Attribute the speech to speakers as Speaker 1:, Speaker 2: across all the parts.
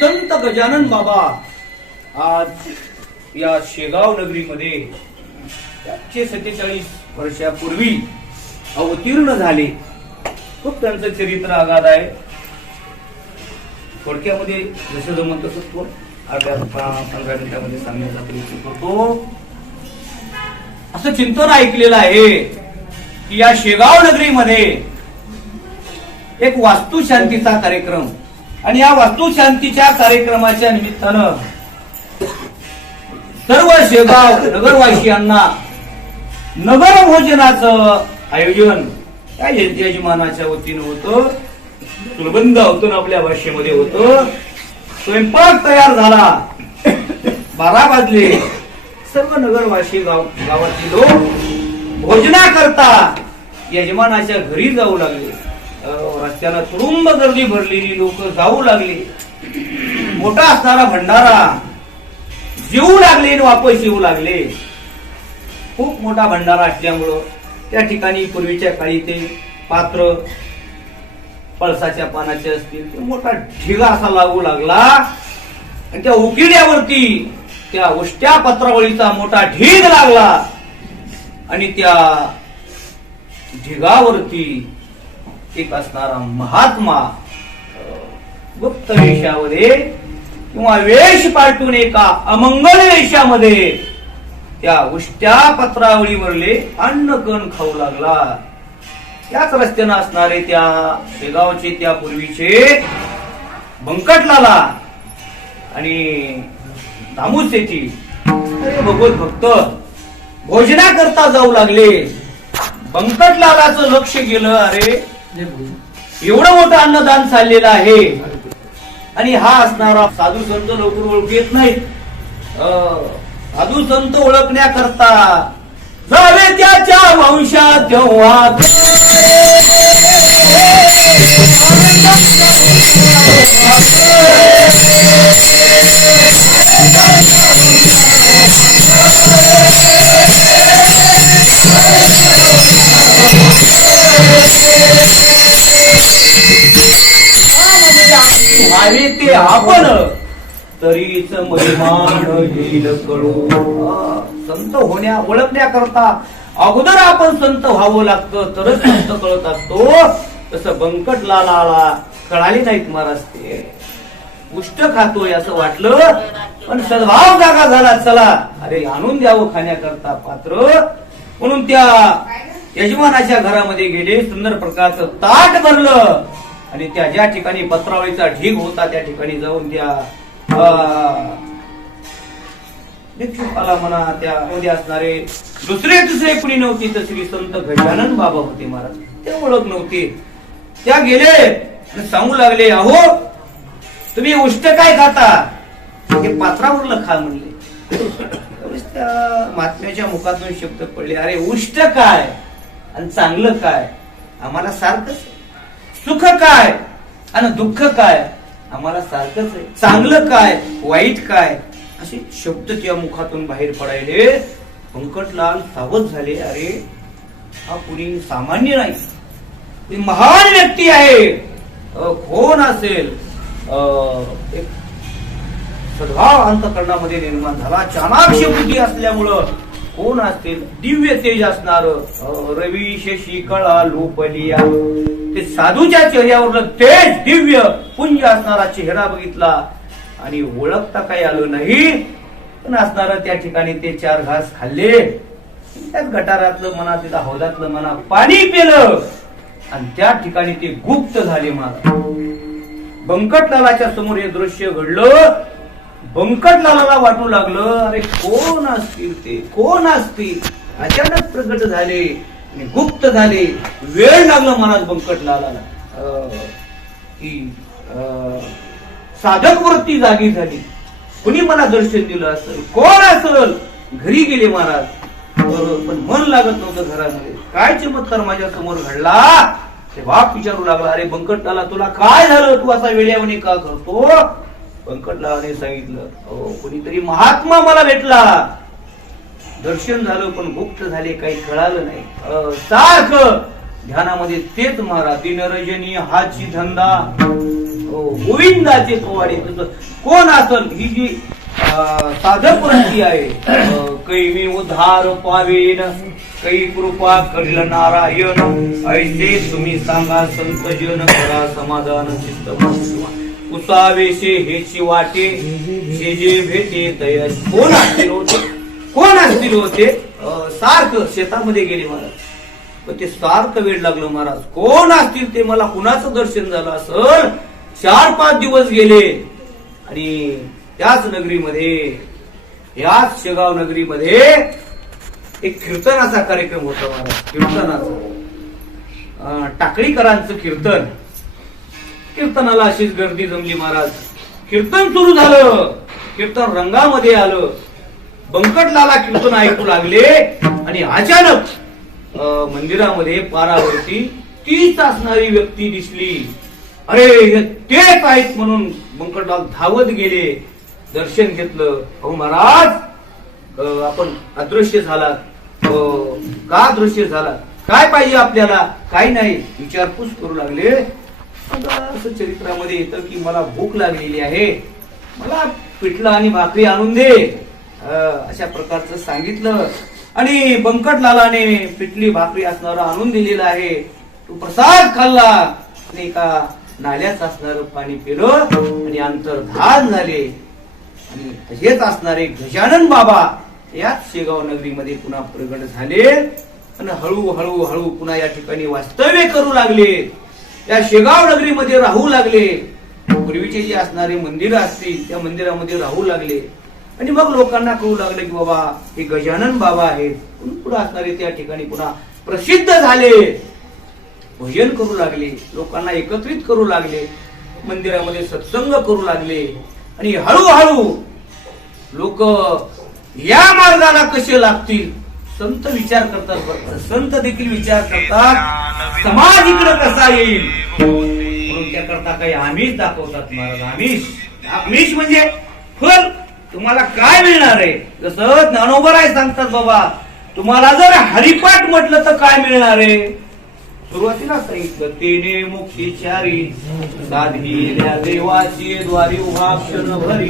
Speaker 1: संत गजानन बाबा. आज या शेगाव नगरीमध्ये एकशे सत्तेचाळीस वर्षापूर्वी अवतीर्ण झाले. खूप त्यांचं चरित्र आगाध आहे. थोडक्यामध्ये जसं जमत तसं तो अर्ध्या पंधरा मिनिटामध्ये सांगण्याचा प्रयत्न करतो. असं चिंतन ऐकलेलं आहे की या शेगाव नगरीमध्ये एक वास्तुशांतीचा कार्यक्रम आणि या वास्तुशांतीच्या कार्यक्रमाच्या निमित्तानं सर्व शेगाव नगरवासियांना नगर भोजनाचं आयोजन या यजमानाच्या वतीनं होतं सुलबंध होतं आपल्या भाषेमध्ये होतं. स्वयंपाक तयार झाला. बारा वाजले. सर्व नगरवासी गाव गावातले लोक भोजना करता यजमानाच्या घरी जाऊ लागले. रस्त्यानं तुडुंब तुरुंब गर्दी भरलेली लोक जाऊ लागले. मोठा असणारा भंडारा. जेऊ लागले आणि वापस येऊ लागले. खूप मोठा भंडारा असल्यामुळं त्या ठिकाणी पूर्वीच्या काळी ते पात्र पळसाच्या पानाचे असतील ते मोठा ढिगा असा लागू लागला. आणि त्या उकिड्यावरती त्या उष्ट्या पत्रावळीचा मोठा ढीग लागला. आणि त्या ढिगावरती एक असणारा महात्मा गुप्त वेशामध्ये किंवा वेश पालटून एका अमंगल वेशामध्ये त्या उष्ट्या पत्रावळीवरले अन्न कण खाऊ लागला. त्याच रस्त्यानं असणारे त्या शेगावचे त्या पूर्वीचे बंकटलाला आणि दामुसेची अरे भगवत भक्त भोजना करता जाऊ लागले. बंकटलालाचं लक्ष गेलं अरे एवढं मोठं अन्नदान चाललेलं आहे. आणि हा असणारा साधू संत लवकर ओळख येत नाहीत साधू संत ओळखण्याकरता झाले त्याच्या वंशात. तेव्हा आपण तरीच महिमान येईल कळू संत होण्या ओळखण्याकरता अगोदर आपण संत व्हावं लागतं तरच संत कळत असतो. तसं बंकट लाला कळाले नाहीत महाराज ते. उष्ट खातोय असं वाटलं पण सद्भाव जागा झाला चला. अरे आणून द्यावं खाण्याकरता पात्र. म्हणून त्या यजमानाच्या घरामध्ये गेले सुंदर प्रकारचं ताट भरलं. आणि त्या ज्या ठिकाणी पत्रावळीचा ढीग होता त्या ठिकाणी जाऊन त्या भिक्षुकाला म्हणा त्यामध्ये असणारे दुसरे दुसरे कुणी नव्हती तर श्री संत गजानन बाबा होते महाराज. ते ओळख नव्हते. त्या गेले आणि सांगू लागले अहो तुम्ही उष्ट काय खाता? हे पात्रावरलं खा म्हणले. त्या महात्म्याच्या मुखातून शब्द पडले अरे उष्ट काय? आणि चांगलं काय? आम्हाला सारखंच सुख काय? आणि दुःख काय? आम्हाला सारखंच आहे. चांगलं काय? वाईट काय? असे शब्द त्या मुखातून बाहेर पडायले. पंकटलाल सावध झाले. अरे हा कुणी सामान्य नाही. महान व्यक्ती आहे. कोण असेल? एक सद्भाव अंतकरणामध्ये निर्माण झाला. चाणाक्ष बुद्धी असल्यामुळं कोण असतील दिव्य तेज असणार. रवी शशी कळा लोपलिया. ते साधूच्या चेहऱ्यावरलं तेज दिव्य पुंज असणारा चेहरा बघितला आणि ओळखता काही आलं नाही. पण असणार त्या ठिकाणी ते चार घास खाल्ले. त्याच गटारातलं म्हणा तिथं हौदातलं म्हणा पाणी पिलं. आणि त्या ठिकाणी ते गुप्त झाले मला बंकटलालाच्या समोर हे दृश्य घडलं. बंकटलाला वाटू लागलं अरे कोण असतील ते? कोण असतील? अचानक प्रगट झाले. आणि गुप्त झाले. वेळ लागला महाराज बंकटला की साधक वृत्ती जागी झाली. कुणी मला दर्शन दिलं असेल? कोण असल? घरी गेले महाराज. पण मन लागत नव्हतं घरामध्ये. काय चमत्कार माझ्यासमोर घडला? ते बाप विचारू लागला अरे बंकटलाला तुला काय झालं? तू असा वेड्यावणी का करतो? बंकटलाने सांगितलं अहो कोणीतरी महात्मा मला भेटला. दर्शन झालं पण गुप्त झाले काही कळालं नाही. अं, सारखं ध्यानामध्ये तेच मारा दिनरजनी हाची धंदा. हो, गोविंदाचे पोवाडे. कोण असल ही जी अं, आहे. अं, उधार मी पावेन कै कृपा करील नारायण. ऐसे तुम्ही सांगा संत जन करा समाधान चित्त बसवा. हेची वाटे जे जे भेटे तयास कोण असेल होतं कोण असतील होते सार्क शेतामध्ये गेले महाराज. पण ते सारखं वेळ लागलं महाराज. कोण असतील ते मला कुणाचं दर्शन झालं असल? चार पाच दिवस गेले. आणि त्याच नगरीमध्ये याच शेगाव नगरीमध्ये एक कीर्तनाचा कार्यक्रम होता महाराज. कीर्तनाचा. टाकळीकरांचं कीर्तन. कीर्तनाला अशीच गर्दी जमली महाराज. कीर्तन सुरू झालं. कीर्तन रंगामध्ये आलं. बंकटलाला कीर्तन ऐकू लागले आणि अचानक मंदिरामध्ये पारावरती तीच असणारी व्यक्ती दिसली. अरे हे तेच आहेत म्हणून बंकटलाल धावत गेले. दर्शन घेतलं. अहो महाराज आपण अदृश्य झाला अं, का दृश्य झाला काय पाहिजे आपल्याला? काही नाही. विचारपूस करू लागले. असं चरित्रामध्ये येतं की मला भूक लागलेली आहे. मला पिठलं आणि भाकरी आणून दे. अशा प्रकारचं सांगितलं. आणि बंकटलालाने पिठली भाकरी असणार आणून दिलेलं आहे. तो प्रसाद खाल्ला. आणि एका नाल्याच असणार पाणी पिलं. आणि अंतर्धान झाले. आणि तसेच असणारे गजानन बाबा याच शेगाव नगरीमध्ये पुन्हा प्रगट झाले. आणि हळू हळू हळू पुन्हा या ठिकाणी वास्तव्य करू लागले. या शेगाव नगरीमध्ये राहू लागले. पूर्वीचे जे असणारे मंदिर असतील त्या मंदिरामध्ये राहू लागले. आणि मग लोकांना कळू लागले की बाबा हे गजानन बाबा आहेत. पुढे असणारे त्या ठिकाणी? पुन्हा प्रसिद्ध झाले. भजन करू लागले. लोकांना एकत्रित करू लागले. मंदिरामध्ये सत्संग करू लागले. आणि हळूहळू लोक या मार्गाला कसे लागतील? संत विचार करतात संत देखील विचार करतात समाज इकडे कसा येईल? म्हणून त्याकरता काही आमिष दाखवतात महाराज. आमिष. आमिष म्हणजे फल. तुम्हाला काय मिळणार आहे? जसं ज्ञानोबराय सांगतात बाबा. तुम्हाला जर हरिपाठ म्हटलं तर काय मिळणार आहे? सुरुवातीला सांगितलं तेने मुक्तीचारी साधिल्या देवाची द्वारी उभा भरी.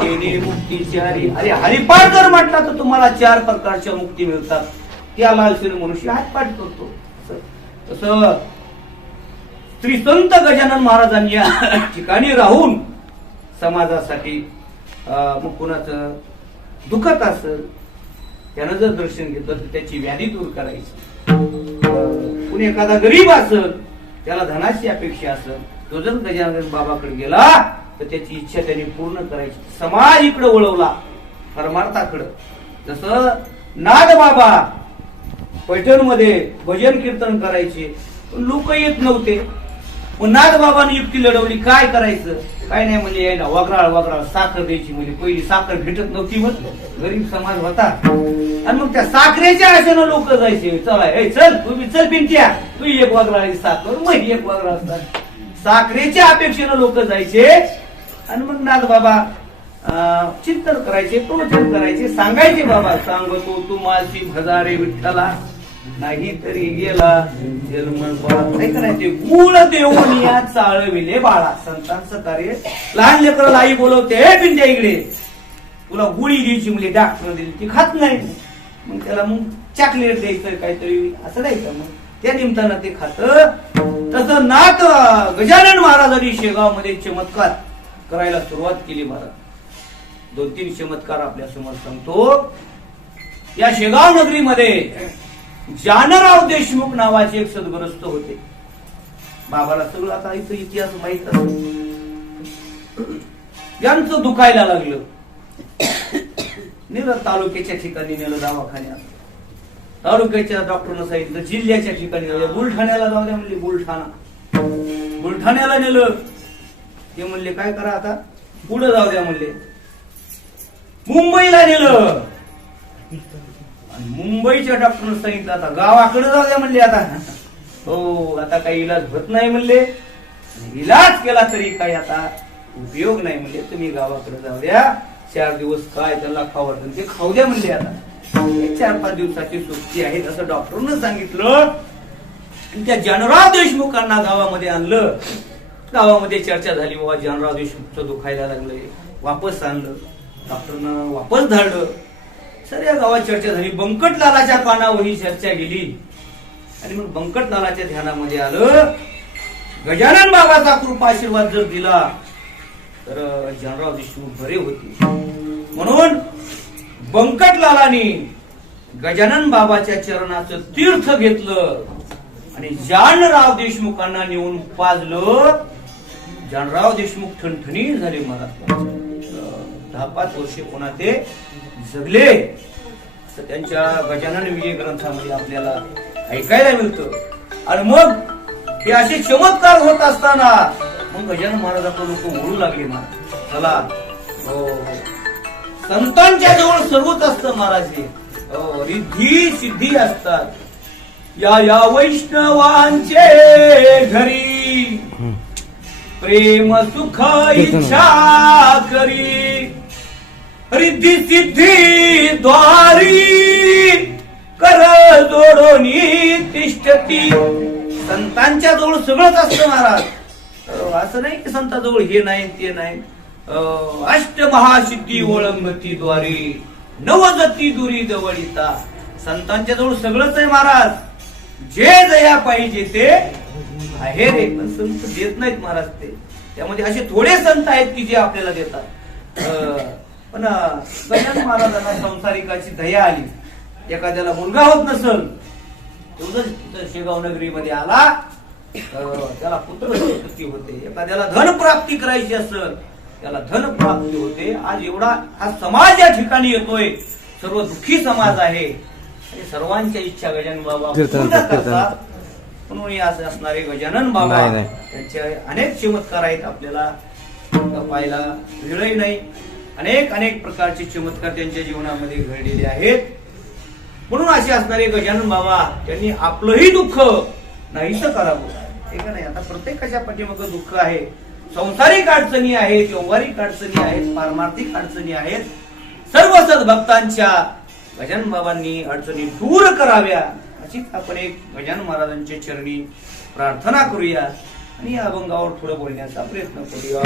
Speaker 1: तेने मुक्तीचारी अरे हरिपाठ जर म्हटला तर तुम्हाला चार प्रकारच्या मुक्ती मिळतात. त्या लालशीर मनुष्य हातपाठ करतो. तसं- श्री संत गजानन महाराजांनी या ठिकाणी राहून समाजासाठी मग कुणाचं? दुखत असेल त्यानं जर दर्शन घेतलं तर त्याची व्याधी दूर करायची. कुणी एखादा गरीब असेल त्याला धनाची अपेक्षा असेल तो जर गजानन बाबाकडे गेला तर त्याची इच्छा त्यांनी पूर्ण करायची. समाज इकडे वळवला परमार्थाकडं. जसं नाद बाबा पैठणमध्ये भजन कीर्तन करायचे लोक येत नव्हते. मग नाद बाबाने युक्ती लढवली काय करायचं? काय नाही म्हणजे यायला वगराळ वगराळ साखर द्यायची म्हणजे पहिली साखर भेटत नव्हती मग गरीब समाज होता. आणि मग त्या साखरेच्या आशेनं लोक जायचे चला हे चल तुम्ही चल पिंट्या तू एक वगराळी साखर मग एक वगराळ असतात साखरेच्या अपेक्षेनं लोक जायचे आणि मग नाद बाबा चिंतन करायचे प्रवचन करायचे सांगायचे बाबा सांगतो तुम्हाला हजारे विठ्ठला. नाही तरी गेला जन्म काय देऊन या चाळविले बाळा. संतान सतारे. लहान लेकराला आई बोलवते "ए, इकडे. तुला गुळी द्यायची म्हणजे डॉक्टर दिली ती खात नाही. मग त्याला मग चॉकलेट द्यायचं काहीतरी असं द्यायचं मग. त्या निमित्तानं ते खात. तसं नाथ गजानन महाराजांनी शेगावमध्ये चमत्कार करायला सुरुवात केली महाराज. दोन तीन चमत्कार आपल्यासमोर सांगतो. या शेगाव नगरीमध्ये जानराव देशमुख नावाचे एक सद्ग्रस्त होते. बाबाला सगळं आता इथं इतिहास माहीत यांचं दुखायला लागलं. नेलं तालुक्याच्या ठिकाणी नेलं दवाखान्यात. तालुक्याच्या डॉक्टरनं सांगितलं जिल्ह्याच्या ठिकाणी नेलं. बुलढाण्याला जाऊ द्या म्हणले बुलढाणा. बुलढाण्याला नेलं. ते म्हणले काय करा आता? पुढे जाऊ द्या म्हणले. मुंबईला नेलं. आणि मुंबईच्या डॉक्टरनं सांगितलं आता गावाकडे जाऊ द्या म्हणले आता. हो आता काही इलाज होत नाही म्हणले. इलाज केला तरी काही आता उपयोग नाही म्हणले. तुम्ही गावाकडे जाऊ द्या. चार दिवस काय त्यांना खाऊ ते खाऊ द्या म्हणले आता. हे चार पाच दिवसाची सुट्टी आहे असं डॉक्टरनं सांगितलं. आणि त्या जनराव देशमुखांना गावामध्ये आणलं. गावामध्ये चर्चा झाली बाबा जानराव देशमुखचं दुखायला लागलंय. वापस आणलं. डॉक्टरनं वापस धाडलं सर या गावात चर्चा झाली. बंकटलालाच्या कानावर ही चर्चा गेली. आणि मग बंकटलालाच्या ध्यानामध्ये आलं गजानन बाबाचा कृपा आशीर्वाद जर दिला तर जानराव देशमुख बरे होते. म्हणून बंकटलालाने गजानन बाबाच्या चरणाचं तीर्थ घेतलं आणि जानराव देशमुखांना नेऊन पाजलं जानराव देशमुख ठणठणी झाले मला दहा पाच वर्षे पुन्हा ते जगले. असं त्यांच्या गजानन विजय ग्रंथामध्ये आपल्याला ऐकायला मिळतं. आणि मग हे असे चमत्कार होत असताना मग गजानन महाराजाकडे लोक ओढू लागले मला चला हो हो. संतांच्या जवळ सर्वच असतं महाराज हे. हो, रिद्धी सिद्धी असतात. या या वैष्णवांचे घरी प्रेम सुख इच्छा करी. रिद्धी सिद्धी द्वारी कर जोडोनी तिष्ठती. संतांच्या जवळ सगळंच असतं महाराज. असं नाही की संताजवळ हे नाही ते नाही. अं, अष्ट महासिद्धी ओळंगती द्वारी नवजती दुरी जवळीता. संतांच्या जवळ सगळंच आहे महाराज. जे दया पाहिजे ते आहे. रे पण संत देत नाहीत महाराज ते. त्यामध्ये असे थोडे संत आहेत की जे आपल्याला देतात. अं, पण गजानन महाराजांना संसारिकाची दया आली. एखाद्याला मुलगा होत नसल तेवढंच तिथं शेगाव नगरीमध्ये आला त्याला पुत्र संतती होते. एखाद्याला धन प्राप्ती करायची असेल त्याला धन प्राप्ती होते. आज एवढा हा समाज या ठिकाणी येतोय. सर्व दुःखी समाज आहे. आणि सर्वांच्या इच्छा गजानन बाबा पूर्ण. करतात. म्हणून हे असे असणारे गजानन बाबा. त्यांचे अनेक चमत्कार आहेत. आपल्याला पाहायला वेळही नाही. अनेक अनेक प्रकारचे चमत्कार त्यांच्या जीवनामध्ये घडलेले आहेत. म्हणून असे असणारे गजानन बाबा त्यांनी आपलंही दुःख नाहीच करावं. हे का नाही? आता प्रत्येकाच्या पाठीमाग दुःख आहे? संसारिक अडचणी आहेत व्यवहारिक अडचणी आहेत पारमार्थिक अडचणी आहेत. सर्व सद्भक्तांच्या गजानन बाबांनी अडचणी दूर कराव्या अशीच आपण एक गजानन महाराजांच्या चरणी प्रार्थना करूया. आणि या अभंगावर थोडं बोलण्याचा प्रयत्न करूया.